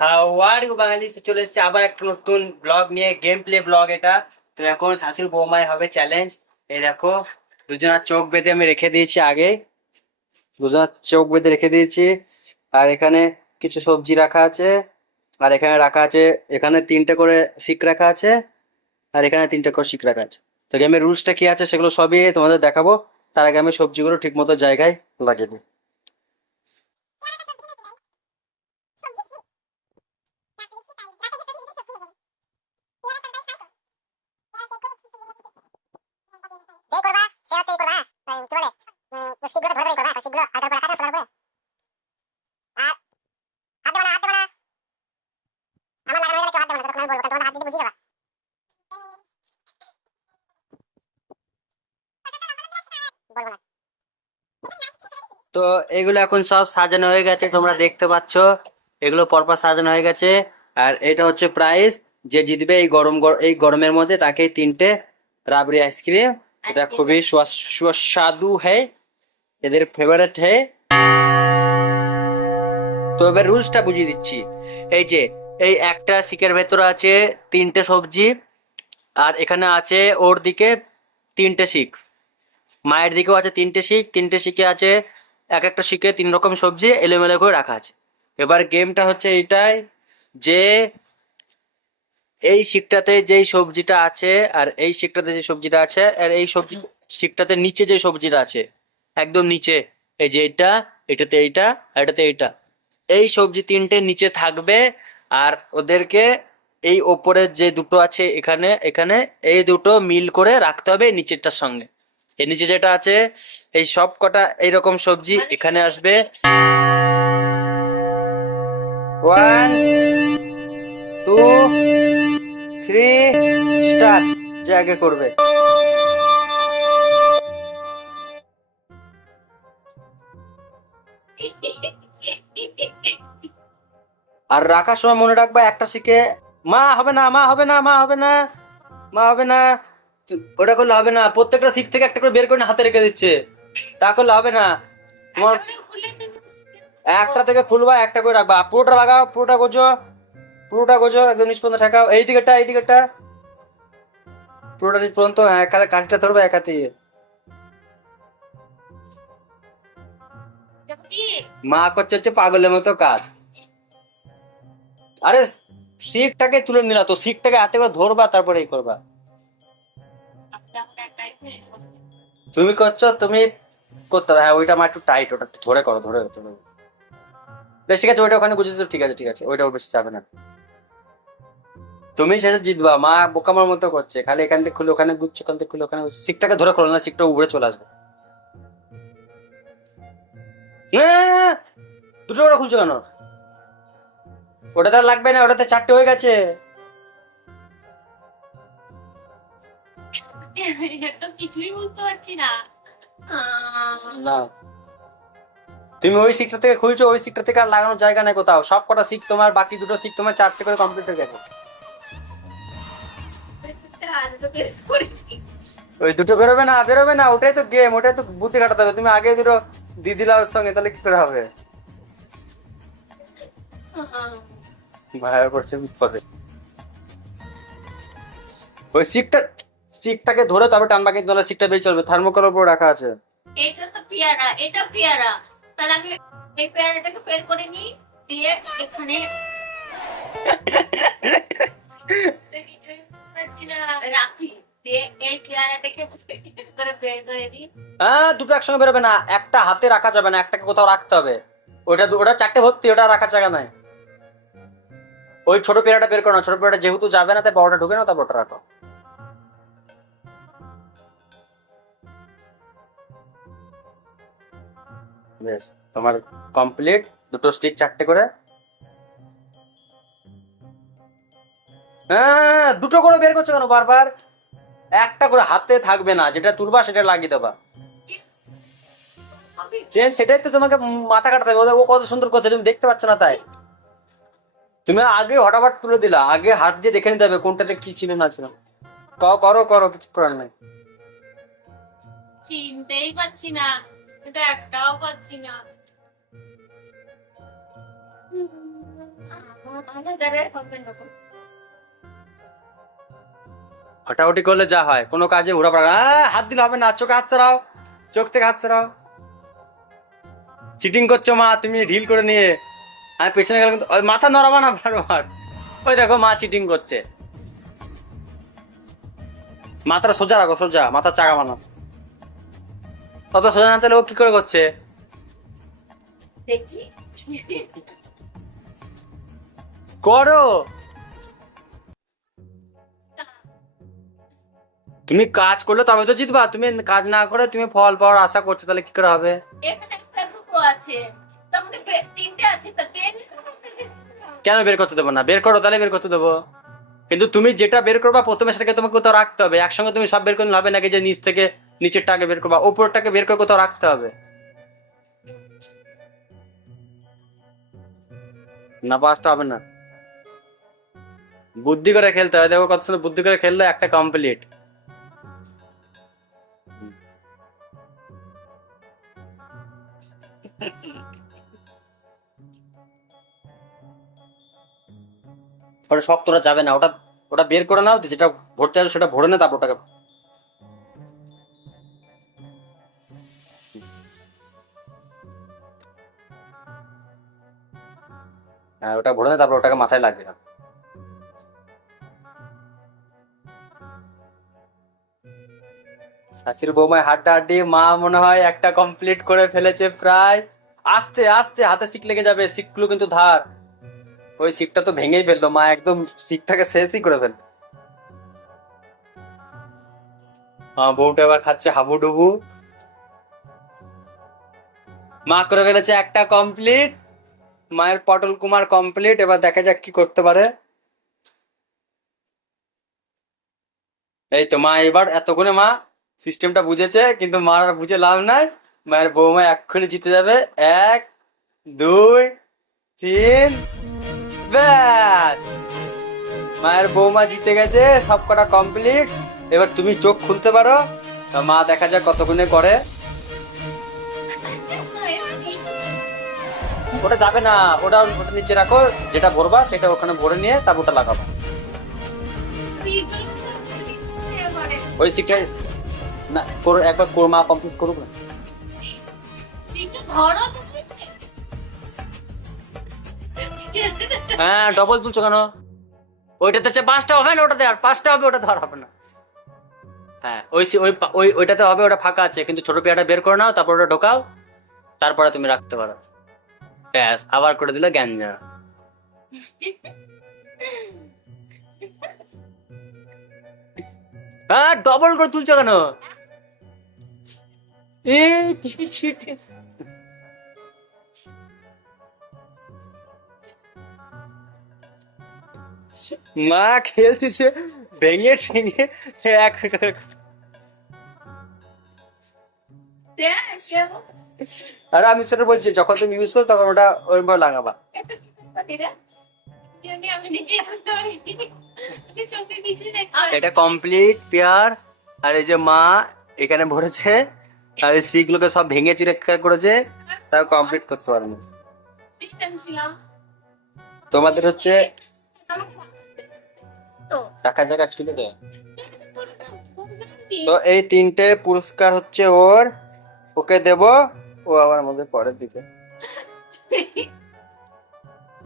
হাওয়ার বাঙালি চলে এসেছে আবার একটা নতুন ব্লগ নিয়ে গেম প্লে ব্লগ এটা। তো এখন শাশুড়ি বৌমায় হবে চ্যালেঞ্জ এই দেখো, দুজনের চোখ বেঁধে আমি রেখে দিয়েছি আগে। দুজনের চোখ বেঁধে রেখে দিয়েছি। আর এখানে কিছু সবজি রাখা আছে। আর এখানে রাখা আছে, এখানে তিনটে করে শিক রাখা আছে। আর এখানে তিনটে করে শিক রাখা আছে। তো গেমের রুলসটা কি আছে সেগুলো সবই তোমাদের দেখাবো। তার আগে আমি সবজিগুলো ঠিক মতো জায়গায় লাগিয়ে দিই যেই করবা সে হচ্ছে এই করবা হ্যাঁ কি বলে ধরে ধরে করবা শিখগুলো আর তারপরে কাঁচা সরার পরে আর হাত দেবা না হাত দেবা না আমার লাগানো হয়ে গেলে হাত দেবা না তখন আমি বলব তখন হাত দিতে বুঝিয়ে দেবা। বলব না তো এগুলো এখন সব সাজানো হয়ে গেছে তোমরা দেখতে পাচ্ছ। এগুলো পরপর সাজানো হয়ে গেছে। আর এটা হচ্ছে প্রাইস যে জিতবে এই গরম গর- এই গরমের মধ্যে তাকে তিনটে রাবড়ি আইসক্রিম এটা খুবই সুস্বাদু হ্যাঁ এদের ফেভারিট হে। তো এবার রুলসটা বুঝিয়ে দিচ্ছি। এই যে, এই একটা শিকের ভেতরে আছে তিনটে সবজি, আর এখানে আছে ওর দিকে তিনটে শিক। মায়ের দিকেও আছে তিনটে শিক, তিনটে শিকে আছে এক একটা শিকে তিন রকম সবজি এলোমেলো করে রাখা আছে। এবার গেমটা হচ্ছে এইটাই যে, এই শিকটাতে যেই সবজিটা আছে, আর এই শিকটাতে যে সবজিটা আছে, আর এই সবজি শিকটাতে নিচে যে সবজিটা আছে একদম নিচে। এই যে এটা এটাতে এইটা এটাতে এইটা। এই সবজি তিনটে নিচে থাকবে আর ওদেরকে এই ওপরের যে দুটো আছে এখানে এখানে এই দুটো মিল করে রাখতে হবে নিচেরটার সঙ্গে। এর নিচে যেটা আছে এই সব কটা এইরকম সবজি এখানে আসবে। ওয়ান টু থ্রি স্টার্ট যে আগে করবে। আর রাখার সময় মনে রাখবা একটা শিখে মা হবে না মা হবে না মা হবে না মা হবে না। ওটা করলে হবে না। প্রত্যেকটা শিখ থেকে একটা করে বের করে হাতে রেখে দিচ্ছে। তা করলে হবে না। তোমার একটা থেকে খুলবা একটা করে রাখবা। পুরোটা লাগাও পুরোটা গোজো পুরোটা গোজো একদম নিচ পর্যন্ত ঠেকাও। এই দিকেরটা এই দিকেরটা। পুরোটা নিচ পর্যন্ত হ্যাঁ এক হাতে কাঠিটা ধরবে এক হাতে। মা করছে হচ্ছে পাগলের মতো কাজ। আরে শিখটাকে তুলে নিলা তো শিখটাকে হাতে করে ধরবা তারপরে এই করবা তুমি করছ তুমি করতে হবে হ্যাঁ ওইটা আমার একটু টাইট ওটা ধরে করো ধরে ধরে বেশ ঠিক আছে ওইটা ওখানে বুঝেছ ঠিক আছে ঠিক আছে ওইটা ওর বেশি যাবে না তুমি শেষে জিতবা মা বোকামার মতো করছে খালি এখান থেকে খুলে ওখানে গুচ্ছে ওখান থেকে খুলে ওখানে। শিকটাকে ধরে খোলো না শিকটা উপরে চলে আসবে! দুটো করে খুলছো কেন ওটাতে আর লাগবে না ওটাতে চারটে হয়ে গেছে। তো কিছুই বুঝতে পারছি না। না। তুমি ওই শিকটা থেকে খুলছো ওই শিকটা থেকে আর লাগানোর জায়গা নেই কোথাও। সব কটা শিক তোমার বাকি দুটো শিক তোমার চারটে করে কমপ্লিট হয়ে গেছে। তো। ওই দুটো বেরোবে না বেরোবে না ওটাই তো গেম ওটাই তো বুদ্ধি কাটাতে হবে। তুমি আগে দুটো দিয়ে দিলা ওর সঙ্গে তাহলে কি করে হবে? ভাইয়ের পড়ছে বিপদে। ওই ধরে তবে টানবা কিন্তু বেরিয়ে চলবে। থার্মোকলের উপর রাখা আছে। এটা তো পেয়ারা এটা পেয়ারা। তাহলে আমি এই পেয়ারাটাকে বের করে নিই দিয়ে এখানে রাখি। হ্যাঁ দুটো একসঙ্গে বেরোবে না। একটা হাতে রাখা যাবে না একটাকে কোথাও রাখতে হবে। ওটা ওটা চারটে ভর্তি ওটা রাখার জায়গা নাই। ওই ছোট পেয়ারাটা বের করো না ছোট পেয়ারাটা যেহেতু যাবে না তাই বড়টা ঢুকে না তাই বড়টা রাখো। বেশ তোমার কমপ্লিট দুটো স্টিক চারটে করে। হ্যাঁ দুটো করে বের করছ কেন বারবার? একটা করে হাতে থাকবে না যেটা তুলবা সেটা লাগিয়ে দেবা। চেন সেটাই তো তোমাকে মাথা কাটাতে হবে ও কত সুন্দর করছে তুমি দেখতে পাচ্ছ না তাই। তুমি আগে হঠাৎ তুলে দিলা আগে হাত দিয়ে দেখে নিতে হবে কোনটাতে কি ছিল না ছিল করো করো কিছু করার নাই। চিনতেই পাচ্ছি না একটাও পাচ্ছি না। হটাহটি করলে যা হয় কোনো কাজে উড়া পড়া হাত দিলে হবে না চোখে হাত চড়াও চোখ থেকে হাত চড়াও চিটিং করছ মা তুমি ঢিল করে নিয়ে আমি পেছনে গেলে কিন্তু মাথা নড়াবা না বারবার। ওই দেখো মা চিটিং করছে। মাথাটা সোজা রাখো সোজা মাথা চাকা বানা তত সোজা না চাইলে ও কি করে করছে? করো। তুমি কাজ করলে তবে তো জিতবা তুমি কাজ না করে তুমি ফল পাওয়ার আশা করছ তাহলে কি করে হবে? আছে। তিনটে আছে পেন কেন বের করতে দেবো না? বের করো, তাহলে বের করতে দেবো। কিন্তু তুমি যেটা বের করবা, প্রথমে সেটাকে তোমাকে কোথাও রাখতে হবে। একসঙ্গে তুমি সব বের করলে হবে নাকি যে নিচ থেকে নিচের নিচেরটাকে বের করবা? উপরটাকে বের করে কোথাও রাখতে হবে। না পাঁচটা হবে না। বুদ্ধি করে খেলতে হয়। দেখো কত সুন্দর বুদ্ধি করে খেললে একটা কমপ্লিট ওটা তোরা যাবে না, ওটা ওটা বের করে নাও, যেটা ভরতে হবে সেটা ভরে না, তারপর ওটাকে হ্যাঁ ওটা ভরে না, তারপর ওটাকে মাথায় লাগবে না শাশুড়ি বৌমায় হাড্ডা হাড্ডি মা মনে হয় একটা কমপ্লিট করে ফেলেছে প্রায়। আস্তে আস্তে হাতে শিক লেগে যাবে শিকগুলো কিন্তু ধার। ওই শিকটা তো ভেঙেই ফেলল, মা একদম শিকটাকে শেষই করে ফেল হ্যাঁ বউটা এবার খাচ্ছে হাবুডুবু। মা করে ফেলেছে একটা কমপ্লিট মায়ের পটল কুমার কমপ্লিট এবার দেখা যাক কি করতে পারে। এই তো মা, এবার এতক্ষণে মা সিস্টেমটা বুঝেছে, কিন্তু মার আর বুঝে লাভ নাই। মায়ের বৌমা এক্ষুনি জিতে যাবে। এক, দুই, তিন। ব্যাস। মায়ের বৌমা জিতে গেছে সব কটা কমপ্লিট এবার তুমি চোখ খুলতে পারো। মা দেখা যাক কতক্ষণে করে। ওটা যাবে না, ওটা ওটা নিচে রাখো, যেটা ভরবা সেটা ওখানে ভরে নিয়ে তারপর ওটা লাগাবো। ওই সিটটা না একবার করো মা কমপ্লিট করুক না। ধরো হ্যাঁ ডবল তুলছো কেন? ওইটাতে হচ্ছে পাঁচটা হবে না, ওটাতে আর পাঁচটা হবে ওটা ধর হবে না। হ্যাঁ ওই ওই ওই ওইটাতে হবে, ওটা ফাঁকা আছে, কিন্তু ছোট পেয়াটা বের করে নাও, তারপর ওটা ঢোকাও, তারপরে তুমি রাখতে পারো। ব্যাস, আবার করে দিলে গ্যাঞ্জা হ্যাঁ ডবল করে তুলছো কেন? এই, কি মা খেলছে ভেঙে ঠেঙে এক আর আমি সেটা বলছি, যখন তুমি ইউজ করো তখন ওটা লাগাবা। কিছুই দেখ আর এটা কমপ্লিট পেয়ার, আর এই যে মা এখানে ভরেছে, আর এই সিগুলোকে সব ভেঙে চুরে করেছে, তাও কমপ্লিট করতে পারেনি। তোমাদের হচ্ছে তো। এই তিনটে পুরস্কার হচ্ছে ওর, ওকে দেব, ও আবার আমাদের পরের দিকে।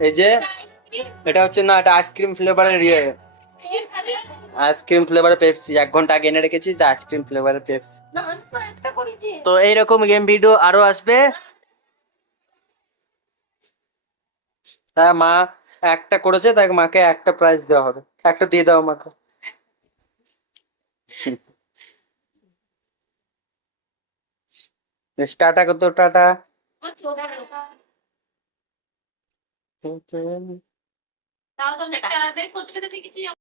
এই যে, এটা হচ্ছে না, এটা আইসক্রিম ফ্লেভারের ইয়ে। আইসক্রিম ফ্লেভারের পেপসি, এক ঘণ্টা আগে এনে রেখেছি আইসক্রিম ফ্লেভারের পেপসি। তো এইরকম গেম ভিডিও আরও আসবে। হ্যাঁ মা একটা করেছে, তাই মাকে একটা প্রাইজ দেওয়া হবে। একটা দিয়ে দাও মাকে টাটা কত টাটা। তাও তো